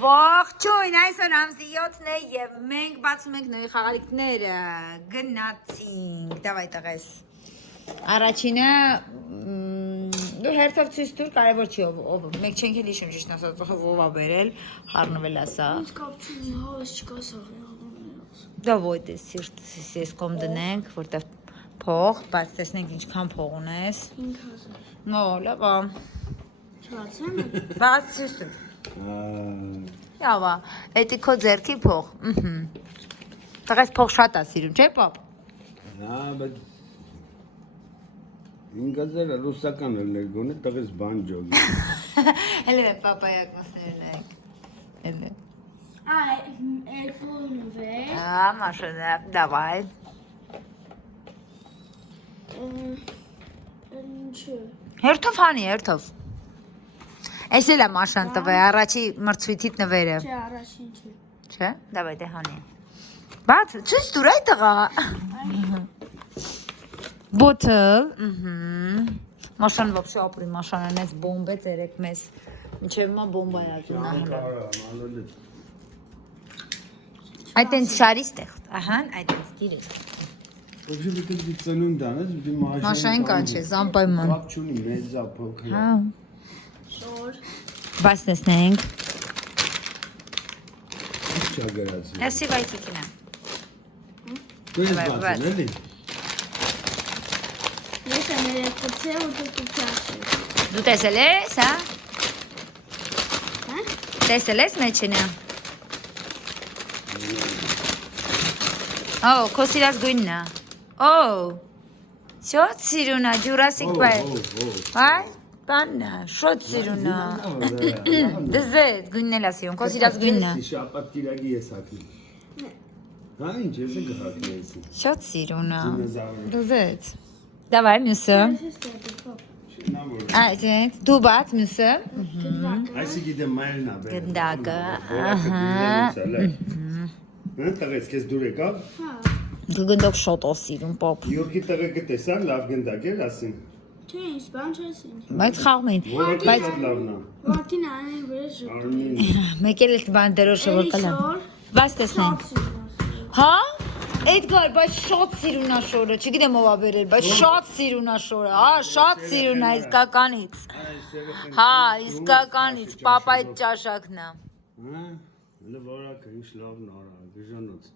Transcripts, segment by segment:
Ողջույն, այսօր ամսի 7-ն է եւ մենք բացում ենք նոր խաղալիքները։ Գնացինք։ Դավայ տղես։ Առաջինը դու հերթով ցույց տուր, կարևոր չի ով։ Մենք չենք էլ հիշում ճիշտ ասած ով ա բերել, խառնվել ասա։ Ինձ կապ չունի, հավես չկա սաղի։ Դավայ դե սիրտ կոմ դնենք, որտեղ փող, բայց տեսնենք ինչքան փող ունես։ 5000։ Նո, լավ է։ Չացեմ։ Բաց ցույց տուր։ Լավա, էդի քո ձեռքի փող։ Տղես փող շատ է սիրում, չէ՞ պապ։ Հա, բայց 5000 ռուսական էլ գոնե տղես բան ջոգի։ Հələ պապայակ մսներն եք։ Հələ։ Էրպոնվեր։ Машина, давай։ Ինչու։ Հերթով հանի, հերթով։ Էս էլ է մաշան տվե, առաջի մրցույթիդ նվերը։ Չէ, առաջին չէ։ Չէ, давай դե հանի։ Բաց, ցույց տուր այդ տղա։ Bottle, Մաշան вообще ապրի, մաշանն էս բոմբ է ցերեք մեզ։ Ինչեւ մա բոմբա է ածունա։ Այդ են շարի ստեղ։ Ահա, այդ են ստիրես։ Ոբշե դու ծնունդ անես, դու Մաշային կանչես, անպայման։ Կապ չունի, մեծ է, փոքր է։ Հա։ Շոր։ Բաց տեսնենք։ Չա գրացի։ Էսի վայթիկին է։ Դու ես բացել, էլի։ Ես եմ երեկուցե ու դու ճաշի։ Դու տեսել ես, հա։ Հա։ Տեսել ես մեջինը։ Օ, քո սիրած գույնն է։ Օ։ Շատ սիրուն է, Jurassic Park։ Այ, բաննա, շատ սիրուն է։ Դզետ, գույնն էլ է սիրուն, քո սիրած գույնն է։ Շապատ կիրագի ես հակնի։ Հա, ինչ ես գհակնի ես։ Շատ սիրուն է։ Դինոզավր։ Դզետ։ Դավայ մյուսը։ Շնամոր։ Այդ, դու բաց մյուսը։ Այսի գիտեմ մայրն է բերել։ Գնդակը, Հա, տղես քեզ դուր եկավ։ Հա։ Դու գնդակ շատ է սիրուն, պապ։ Յորքի տղեկը տեսան, լավ գնդակ էր, ասին։ Չէ, ինչ բան չեսին։ Բայց խաղում էին։ Բայց լավն է։ Որդին անեն վրա ժպ։ Արմին։ Մեկ էլ էլ բան դերոշը որ կլա։ Բայց տեսնենք։ Հա? Էդգար, բայց շատ սիրուն է շորը, չգիտեմ ով ա բերել, բայց շատ սիրուն է շորը, հա, շատ սիրուն է իսկականից։ Հա, իսկականից, պապայի ճաշակն է։ Հա, լվորակը ինչ լավն արա, գժանոց։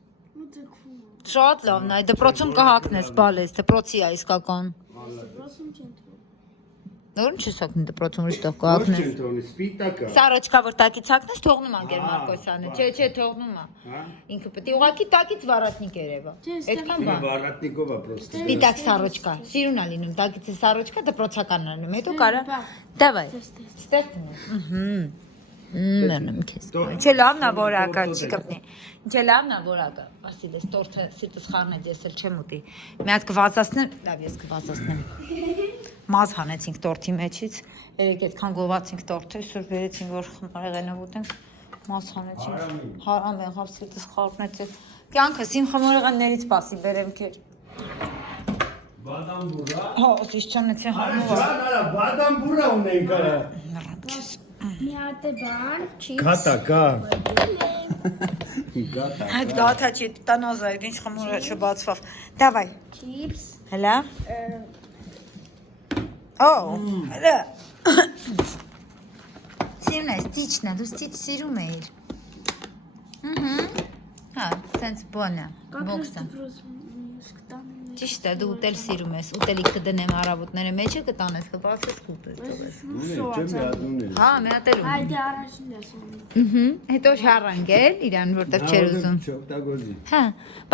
Շատ լավն է, դպրոցում կհակնես, բալես, դպրոցի է իսկական։ Դպրոցում չեն թողնում։ Նորն չես հակնի դպրոցում ուրիշ տեղ Ոչ կհակնես։ չեն թողնի, սպիտակը։ Սարոջկա որ տակից հակնես, թողնում անգեր Մարկոսյանը, չէ, թողնում է։ Հա։ Ինքը պետք է ուղղակի տակից վարատնիկ երևա։ Այդքան բան։ Վարատնիկով է պրոստը։ Սպիտակ սարոջկա, սիրուն է լինում, տակից է սարոջկա, դպրոցականն է լինում, հետո կարա, դավայ, ստեղ դնում, մերնում քեզ, ինչ է լավն է որակը, չի կպնի, ինչ է լավն է որակը, Վասիլես, տորթը սիրտս խառնեց, ես էլ չեմ ուտի, մի հատ կվացասնեմ, լավ ես կվացասնեմ, մազ հանեցինք տորթի մեջից, երեկ այդքան գովացինք տորթը, սուր բերեցինք, որ խմարեղենով ուտենք, մազ հանեցինք, հարամ եղավ, սիրտս խառնեց, կյանքս իմ խմարեղեններից պասի բերեմ քեր, Բադամ բուրա։ հա, ոսիշ չանեցի համով Ջան, արա, բադամ բուրա ունենք արա։ նռամ քեզ, Մի հատ է բան, չիպս։ Գատա կա։ Գատա։ այդ գաթա չի, տանոզա, ինչ խմորը չբացվավ, դավայ, Չիպս։ հելա, օ, հելա, սիրուն է, ստիչն է, դու ստիչ սիրում էիր, հա, սենց բոն է, բոքսը, ճիշտ է, դու ուտել սիրում ես, ուտելիք կդնեմ առավոտները մեջը կտանես, կբացես կուտես տվես, հա, մի հատելում, Այդ առաջին դասում։ հետո շարանգել իրան, որտեղ չեր ուզում, Չօգտագործի։ հա,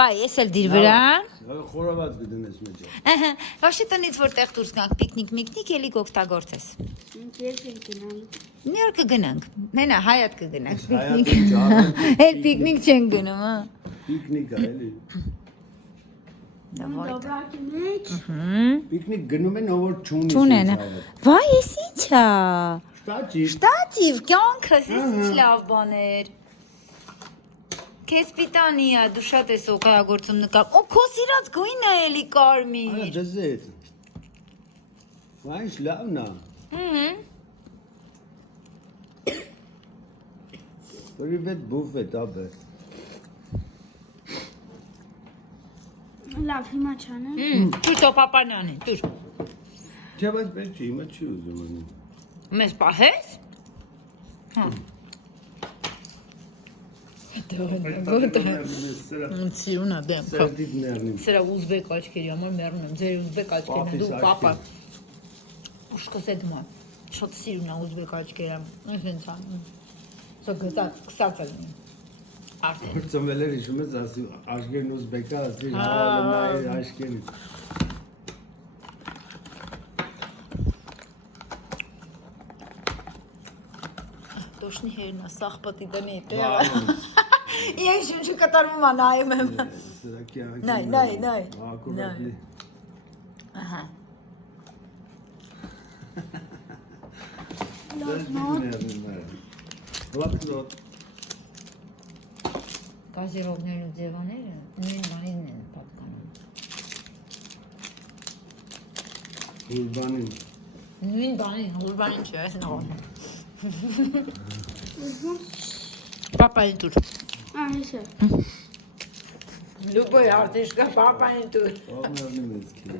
բայ, ես էլ դիր վրան, Խորոված կդնես մեջը։ ահա, վաշի տնից որտեղ դուրս գանք պիկնիկ, էլի կօգտագործես, Ես եմ գնալ։ մի օր կգնանք, մենա հայատ կգնանք, Հայատը պիկնիկ, ճարը։ էլ պիկնիկ չեն գնում, հա, Պիկնիկ է, էլի։ Դոբրակի մեջ։ Պիկնիկ գնում են, ով որ չունի։ Չունեն, վայ, ես ինչ է, Շտաճի։ շտատիվ, կյանքս, ես ինչ լավ բաներ, քեզ պիտանի է, դու շատ ես օգայագործում նկապ, օ, քո սիրած գույնը էլի Արա կարմիր, դզետ։ Այս լավն է։ Привет, буфет, абе։ Լավ, հիմա չանեմ։ Դու տո պապանյանի, դու։ Չէ, բայց պետք չի, հիմա չի ուզում անի։ Մեզ պահես։ Հա։ Սիրունա դեմ։ Սերդիտ ներնին։ Սրա ուզբեկ աչքերի համար մեռնում եմ, ձեր ուզբեկ աչքերն են, դու պապա։ Ուշկս էդ մա։ Շատ սիրունա ուզբեկ աչքերը։ Այսինքն ցան։ Սա գտա քսած է։ Արդեն։ Ծնվել էր հիշում ես, ասի աշկերն ուզբեկա, ասի հավալը նայր աշկերին։ Տոշնի հերնա, սաղպատի տնի է տեղը։ Ես շունչը կատարվում ա նայում եմ։ Սրա կյանքի։ Նայ։ Ակուրատլի։ Ահա։ Սերդիտ ներնին նայր։ Լապնոտ։ Գազիրովներն ու ձևաները նույն բանին են պատկանում։ Ուրբանին։ Նույն բանին, ուրբանին չէ, այս նողոն։ Պապային տուր։ Հեսա։ Լուբոյ արտիշկա պապային տուր։ Ողնարնի մեզ կին։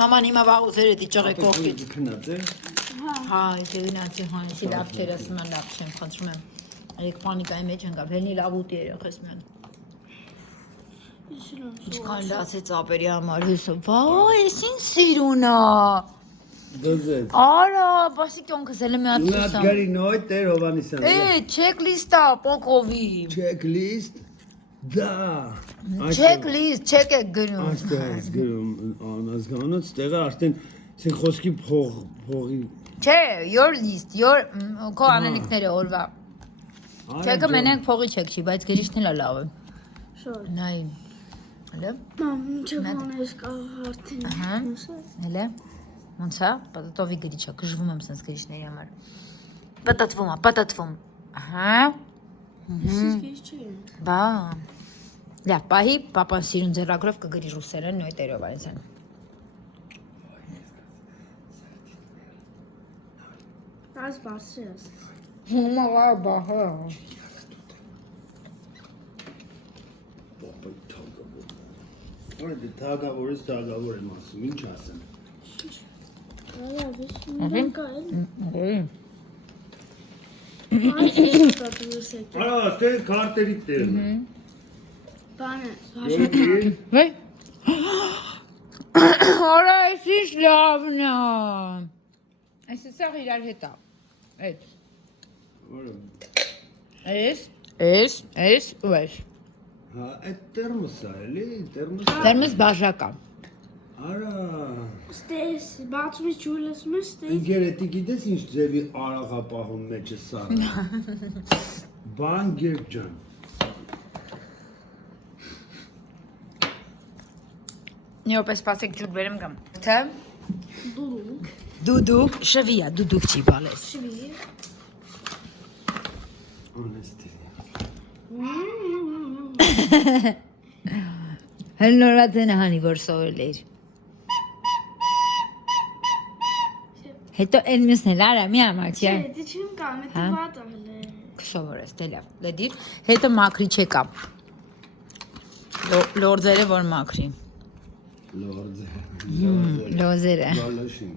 Մաման հիմա վաղուզեր էդի ճղե կողքից։ Քնած է։ Հա, եթե գնացի հանեցի լավ չեր ասում են լավ չեմ, խնդրում եմ։ Արեք պանիկայի մեջ ընկավ, հենի լավ ուտի երեխես մեն։ Ինչքան լաց է ծապերի համար հուսը, վայ, ես ինչ սիրունա։ Դոզեց։ Արա, բասի կյոնքս էլ է մի հատ Ունատ սուսամ։ գարի նոյ տեր Հովանիսյան։ Չեկլիստա, պոկովի։ Checklist։ Da։ Չեկլիստ, չեք եք գրում։ Այստեղ ես գրում անազգանոց տեղը արդեն ասենք խոսքի փողի։ Չէ, your list, քո անելիքները օրվա։ Չեկը մենենք փողի չեք չի, բայց գրիշն էլ է լավ է։ Շոր։ Նայ։ Հələ։ Մամ, ինչ բանես կա արդեն։ Ահա։ Հələ։ Ոնց է։ Պատատովի գրիչա, գժվում եմ sense գրիչների համար։ Պատատվում։ Ահա։ Ես չի։ Բա։ Լավ, պահի, պապան սիրուն ձեռագրով կգրի ռուսերեն նույն տերով այնցան։ Այս բասես։ Հիմա բահա։ Պապա թագավոր։ Որը դե թագավոր եմ ասում, ինչ ասեմ։ Լավ, ես ինքա եմ։ Ահա։ Արա, դե քարտերի տեղն է։ Բանը, Վայ։ Արա, այս ինչ լավն է։ Այս սաղ իրար հետ է։ Այդ։ Որը։ Էս, ու այս։ Հա, այդ տերմոսը էլի, Տերմոս բաժակա։ Արա։ ստես, բացում ես ջուրը լսում ես ստես։ Ինքեր էտի գիտես ինչ ձևի արաղա պահում մեջը սարը։ Բան գերբ ջան։ Մի րոպե սպասեք ջուր բերեմ գամ։ Թե Դուլուկ։ դուդուկ, շվիա, դուդուկ չի բալես։ Շվի։ Honesty։ Հնորացեն հանի որ սովել էր։ Հետո են մյուսն էլ արա մի համար չի։ Չէ, դե չեմ կամ, դա վատ է։ Կսովորես, դե լավ, լեդիր։ Հետո մաքրի չեկա։ Լորձերը որ մաքրի։ Լոզերը։ Լալաշին։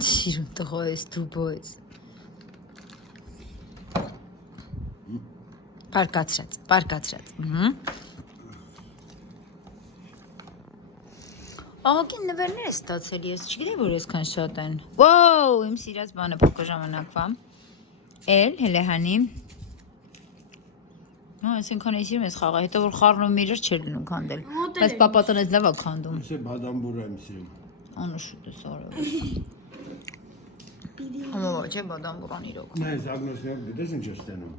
Սիրուն տղա ես, դու բոյս։ Պարկացրած։ Աղագին նվերներ է ստացել ես, չգիտեմ որ եսքան շատ են։ Վոու, իմ սիրած բանը փոքր ժամանակվա։ Էլ, հելե հանի։ Այսինքան ես իրում ես խաղա, հետո որ խառնում իրար չեր լինում կանդել։ Բայց պապատան ես լավ է կանդում։ Ես բադամբուրա եմ սիրում։ Անուշուտ է սարը։ Համա չէ բադամ բուրան իրոք։ Նայ, զագնոսներ գիտես ինչ ես տենում։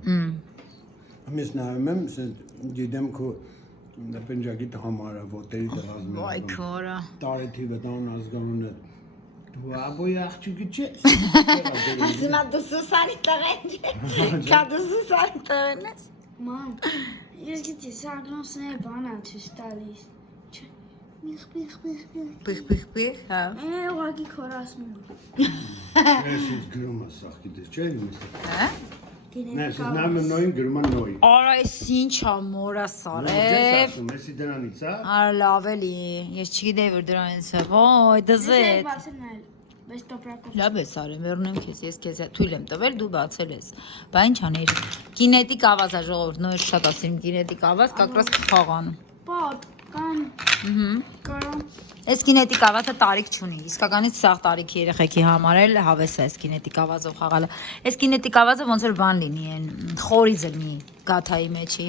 Ես նայում եմ, գիտեմ քո նպենջակիտ համարը, ոտերի դղազմ Վայ քորա։ տարեթիվը տան ազգանունը։ Դու աբոյ աղջիկի չես։ Ասում եմ դու Սուսանի տղեն չէ։ Քա դու Սուսանի տղեն ես։ Մամ, ես գիտի սագնոսներ բանա չես տալիս։ Պիղ, հա։ ուղղակի քորասնում։ Ես ինձ գրում եմ սաղ գիտես, չէ՞ իմս։ Հա։ Նայես, նայում եմ նոյին, գրում եմ նոյ։ Արա, էս ինչ ա մորա սարև։ ասում, եսի դրանից, հա։ Արա լավ էլի, ես չգիտեի որ դրանից է։ Ոյ, դզետ։ Բայց տոպրակով։ Լավ է սարը, մեռնեմ քեզ, ես քեզ թույլ եմ տվել, դու բացել ես։ Բա ինչ աներ։ Կինետիկ ավազ է ժողովուրդ, նոր շատ ասում կինետիկ ավազ, как раз խաղանում։ Պապ, կան։ Կարամ։ Այս կինետիկ ավազը տարիք չունի, իսկականից սաղ տարիքի երեխեքի համար էլ հավես է այս կինետիկ ավազով խաղալը։ Այս կինետիկ ավազը ոնց որ բան լինի, այն խորիզ լինի գաթայի մեջի։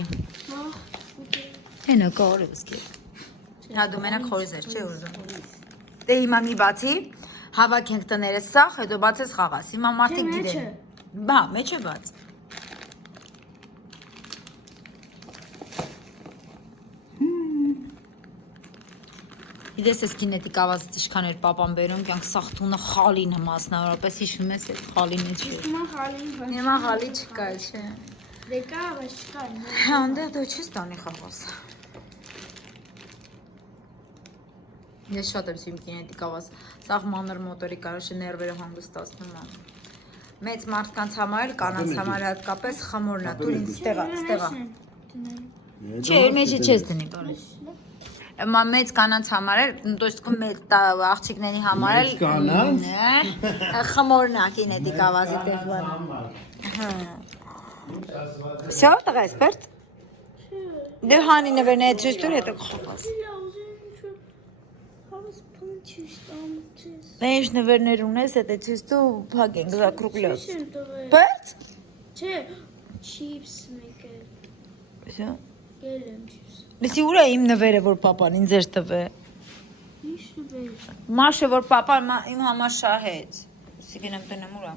Հենա կարևս կե։ Հա դու մենակ խորիզ էր, չէ՞ ուզում։ Դե հիմա մի բացի, հավաքենք տները սաղ, հետո բացես խաղաս։ Հիմա մարդիկ գիտեն։ Բա, մեջը բաց։ Իդես ես կինետիկ ավազը տիշքան էր պապան բերում, կյանք սաղթունը խալին մասնավորապես հիշում ես այդ խալինը չէ։ Հիմա խալի չկա, չէ։ Դե կա, բայց չկա։ Հանդեղ դու չես տանի խաղաս։ Ես շատ եմ սիրում կինետիկ ավազ, սաղ մանր մոտորի կարոշը ներվերը հանգստացնում եմ։ Մեծ մարդկանց համար էլ կանանց համար հատկապես խմորն է, դուր ինձ ստեղա։ Չէ, մեջը չես դնի բարի։ Մա մեծ կանանց համար էլ, то есть մեծ աղջիկների համար էլ խմորն է կինետիկ ավազի տեղը։ Всё, տղա, էսպերտ։ Դե հանի նվերն է ճիշտուր հետո խփաս։ Մենք նվերներ ունես, հետո ճիշտու փակենք զակրուկլոց։ Բայց։ Չէ, chips մեկը։ Всё։ Գելեմ chips։ Լսի ուր է իմ նվերը, որ պապան ինձ էր տվել։ Ինչ նվեր։ Մաշը, որ պապան իմ համար շահեց։ Սի գնեմ տնեմ ուրա։